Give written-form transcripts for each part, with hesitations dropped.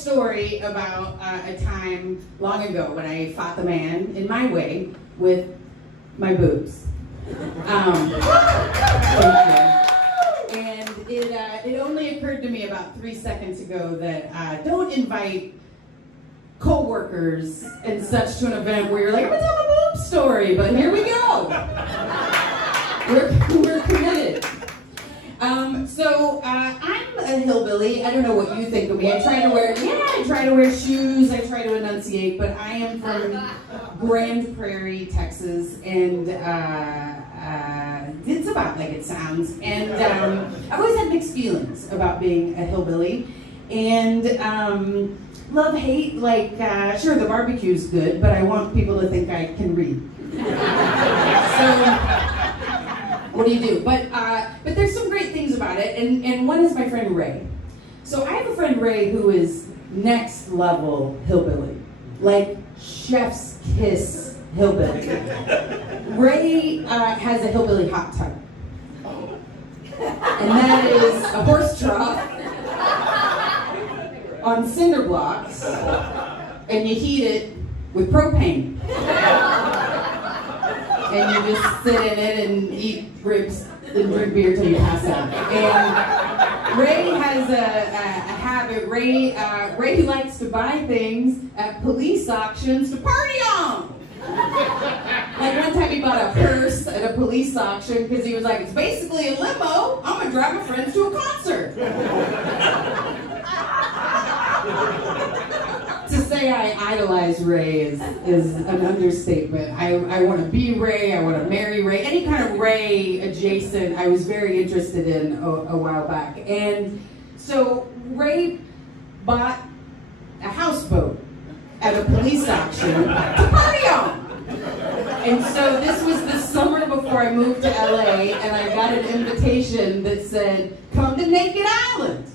story about a time long ago when I fought the man in my way with my boobs. And it only occurred to me about 3 seconds ago that don't invite co-workers and such to an event where you're like, I'm gonna tell a boob story, but here we go. We're committed. I'm a hillbilly. I don't know what you think of me. I try to wear shoes. I try to enunciate, but I am from Grand Prairie, Texas, and it's about like it sounds. And I've always had mixed feelings about being a hillbilly, and love, hate. Like, sure, the barbecue's good, but I want people to think I can read. So. What do you do? But there's some great things about it, and one is my friend Ray. So I have a friend Ray who is next level hillbilly, like chef's kiss hillbilly. Ray has a hillbilly hot tub, and that is a horse trough on cinder blocks, and you heat it with propane. And you just sit in it and eat ribs and drink beer till you pass out. And Ray has a habit. Ray likes to buy things at police auctions to party on. Like one time he bought a purse at a police auction because he was like, it's basically a limo. I'm gonna drive my friends to a concert. To say I idolize Ray is an understatement. I want to be Ray, I want to marry Ray, any kind of Ray adjacent I was very interested in a while back. And so Ray bought a houseboat at a police auction to party on. And so this was the summer before I moved to LA, and I got an invitation that said, come to Naked Island.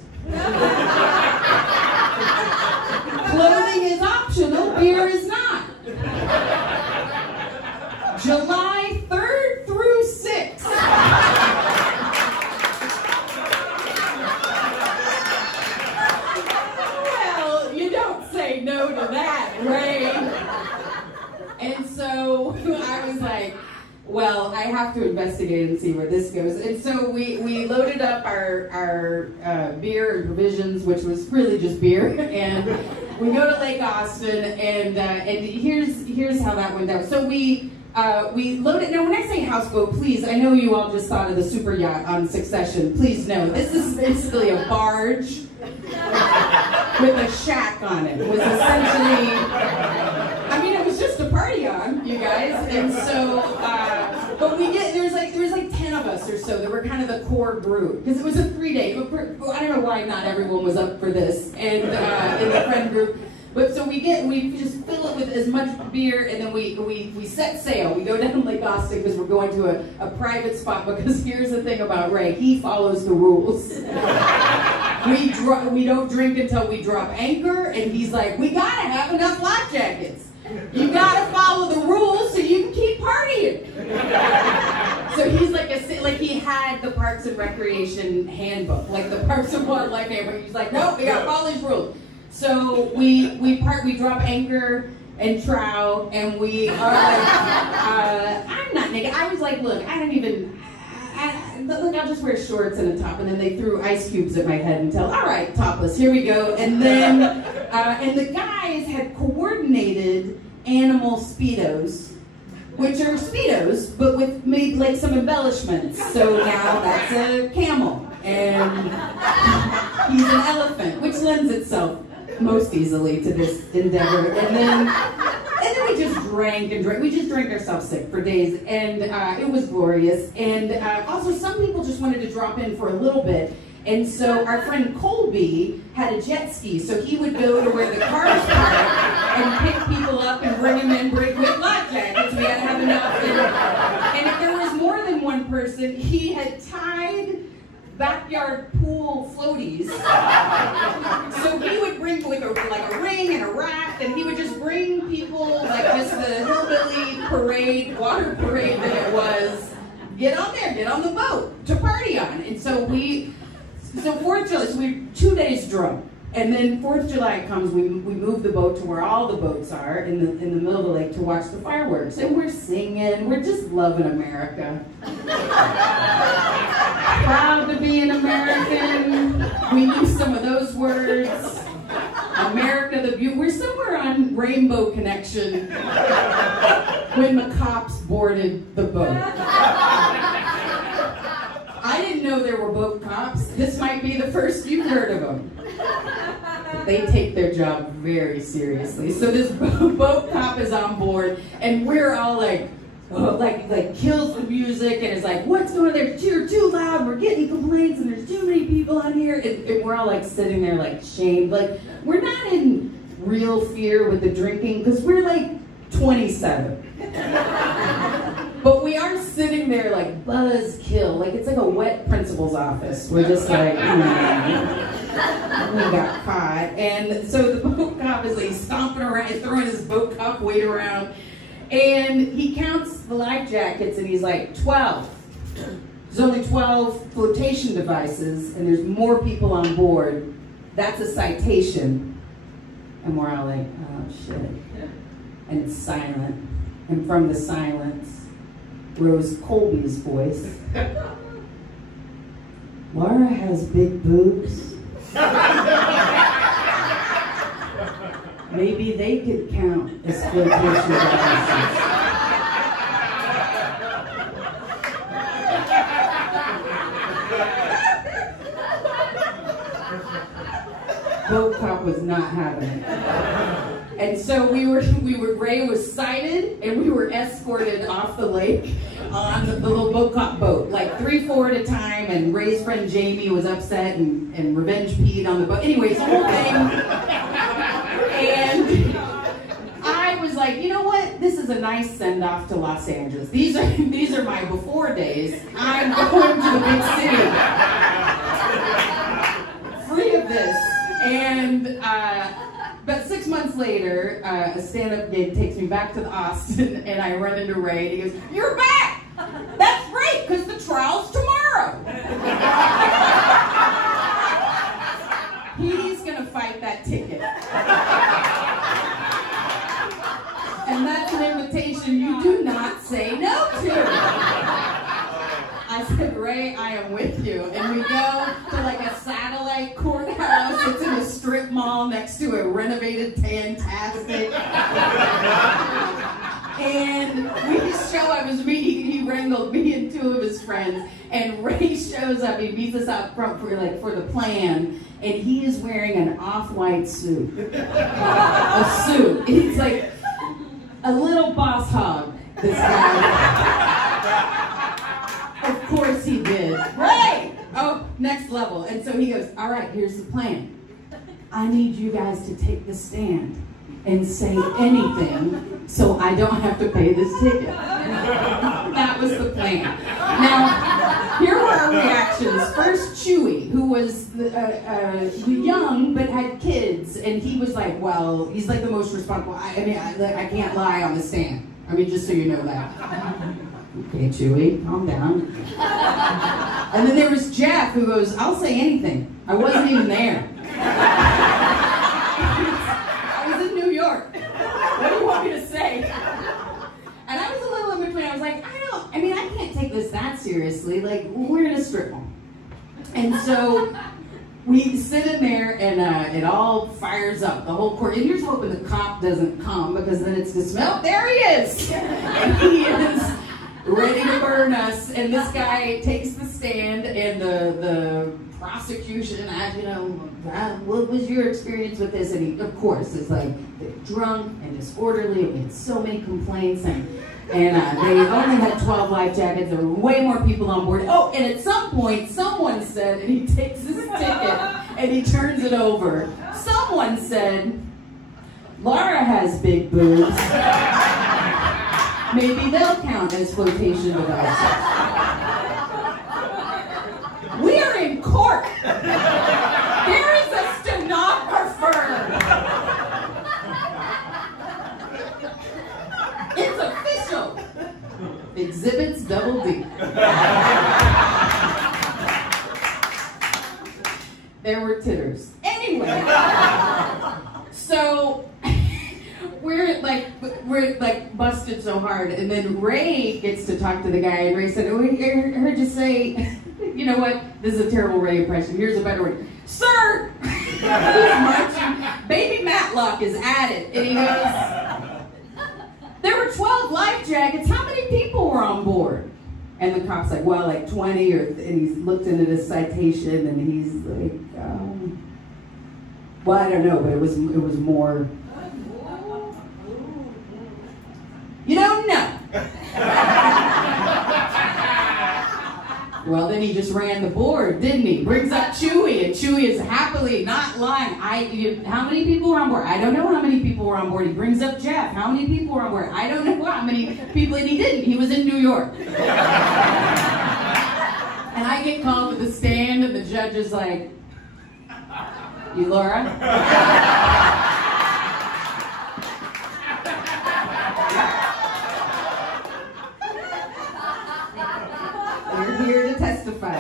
Clothing is optional, beer is not. July 3rd through 6th. Well, you don't say no to that, Ray. And so I was like, well, I have to investigate and see where this goes. And so we loaded up our beer and provisions, which was really just beer, and we go to Lake Austin, and here's how that went down. So we loaded. Now, when I say houseboat, please, I know you all just thought of the super yacht on Succession. Please know this is basically a barge with a shack on it. It was essentially, I mean, it was just a party on, you guys, and so. But there was like 10 of us or so that were kind of the core group, because it was a 3-day. But I don't know why not everyone was up for this, and in the friend group. But so we just fill it with as much beer, and then we set sail. We go down Lake Austin because we're going to a private spot. Because here's the thing about Ray, he follows the rules. We don't drink until we drop anchor, and he's like, we gotta have enough life jackets. You gotta follow the rules so you can keep partying. So he's like he had the Parks and Recreation handbook, like the Parks and Wildlife handbook. He's like, nope, we gotta follow these rules. So we drop anchor and trow, and we are like, I'm not naked. I was like, look, look, I'll just wear shorts and a top. And then they threw ice cubes at my head and all right, topless, here we go. And then, and the guys had coordinated animal Speedos, which are Speedos, but with made like some embellishments. So now that's a camel, and he's an elephant, which lends itself most easily to this endeavor. And then we just drank and drank. We just drank ourselves sick for days, and it was glorious. And also, some people just wanted to drop in for a little bit. And so our friend Colby had a jet ski, so he would go to where the cars parked and pick people up and bring them in with life jackets. We had to have enough. And if there was more than one person, he had tied backyard pool floaties. So he would bring like a ring and a raft, and he would just bring people, like just the hillbilly parade, water parade that it was, get on there, get on the boat to party on. And so fortunately, so we were 2 days drunk. And then 4th of July comes, we move the boat to where all the boats are in the middle of the lake to watch the fireworks. And we're singing, we're just loving America. Proud to be an American. We knew some of those words. America the Beautiful. We're somewhere on Rainbow Connection when the cops boarded the boat. I didn't know there were boat cops. This might be the first you've heard of them. They take their job very seriously. So this boat cop is on board, and we're all like kills the music, and it's like, what's going on there? You're too loud, we're getting complaints, and there's too many people on here, and we're all like sitting there like shamed. Like, we're not in real fear with the drinking, because we're like 27. But we are sitting there like buzzkill, like it's like a wet principal's office. We're just like, we got caught. And so the boat cop is like stomping around, throwing his boat cop weight around. And he counts the life jackets and he's like, 12. There's only 12 flotation devices and there's more people on board. That's a citation. And we're all like, oh shit. And it's silent. And from the silence rose Colby's voice. Laura has big boobs. Maybe they could count as flotation devices. Boat cop was not having it. And so Ray was sighted and we were escorted off the lake on the little boat cop boat, like 3, 4 at a time, and Ray's friend Jamie was upset and revenge peed on the boat. Anyways, the whole thing. And I was like, you know what? This is a nice send-off to Los Angeles. These are my before days. I'm going to the big city. Free of this. And but 6 months later, a stand-up gig takes me back to the Austin, and I run into Ray, and he goes, "You're back! That's great, because the trial's tomorrow." He's gonna fight that ticket. And that's an invitation you do not say no to. I said, Ray, I am with you. And we go to like a satellite courthouse. It's in a strip mall next to a renovated Fantastic. And we show up, he wrangled me and 2 of his friends. And Ray shows up, he meets us out front for the plan. And he is wearing an off-white suit. A suit. He's like a little boss hog, this guy. Of course he did. Right! Oh, next level. And so he goes, all right, here's the plan. I need you guys to take the stand and say anything so I don't have to pay this ticket. That was the plan. Now, here were our reactions. First, Chewy, who was young but had kids, and he was like, well, he's like the most responsible. I can't lie on the stand. I mean, just so you know that. Okay, Chewy, calm down. And then there was Jeff, who goes, I'll say anything. I wasn't even there. I was in New York. What do you want me to say? And I was a little in between. I was like, I can't take this that seriously. Like, we're in a strip mall. And so we sit in there and it all fires up, the whole court. And you're just hoping the cop doesn't come because then it's just, well, there he is. And he is ready to burn us, and this guy takes the stand, and the prosecution asked, what was your experience with this? And he, of course, is like drunk and disorderly, and we had so many complaints, and they only had 12 life jackets. There were way more people on board. Oh, and at some point, someone said, and he takes his ticket and he turns it over. Someone said, Laura has big boobs. Maybe they'll count as flotation devices. We are in court. There is a stenographer. It's official. Exhibits double D. There were titters. Anyway. like busted so hard. And then Ray gets to talk to the guy, and Ray said, "Oh, I heard you say, you know what? This is a terrible Ray impression. Here's a better one. Sir!" He's marching. Baby Matlock is at it. And he goes, "There were 12 life jackets. How many people were on board?" And the cop's like, "Well, like 20, and he's looked into this citation, and he's like, well, I don't know, but it was more. You don't know. Well, then he just ran the board, didn't he? Brings up Chewy, and Chewy is happily not lying. How many people were on board? I don't know how many people were on board. He brings up Jeff. How many people were on board? I don't know how many people, and he didn't. He was in New York. And I get called to the stand, and the judge is like, "You, Laura?" You're here to testify.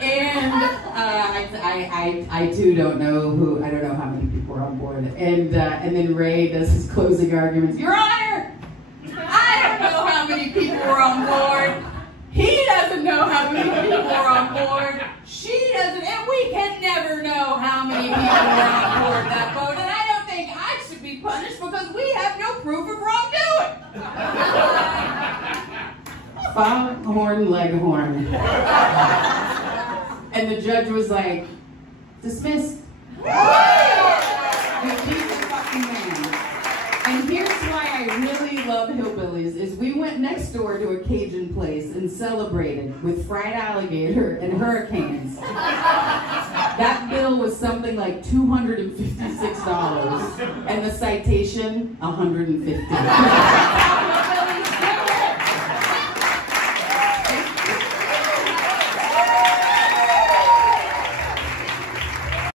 And I too don't know who. I don't know how many people were on board. And then Ray does his closing arguments. "Your Honor, I don't know how many people were on board. He doesn't know how many people were on board. She doesn't, and we can never know how many people were on board that boat. And I don't think I should be punished because we have no proof of wrongdoing." Foghorn Leghorn. And the judge was like, "Dismissed." You decent fucking man. And here's why I really love hillbillies, is we went next door to a Cajun place and celebrated with fried alligator and hurricanes. That bill was something like $256, and the citation, $150.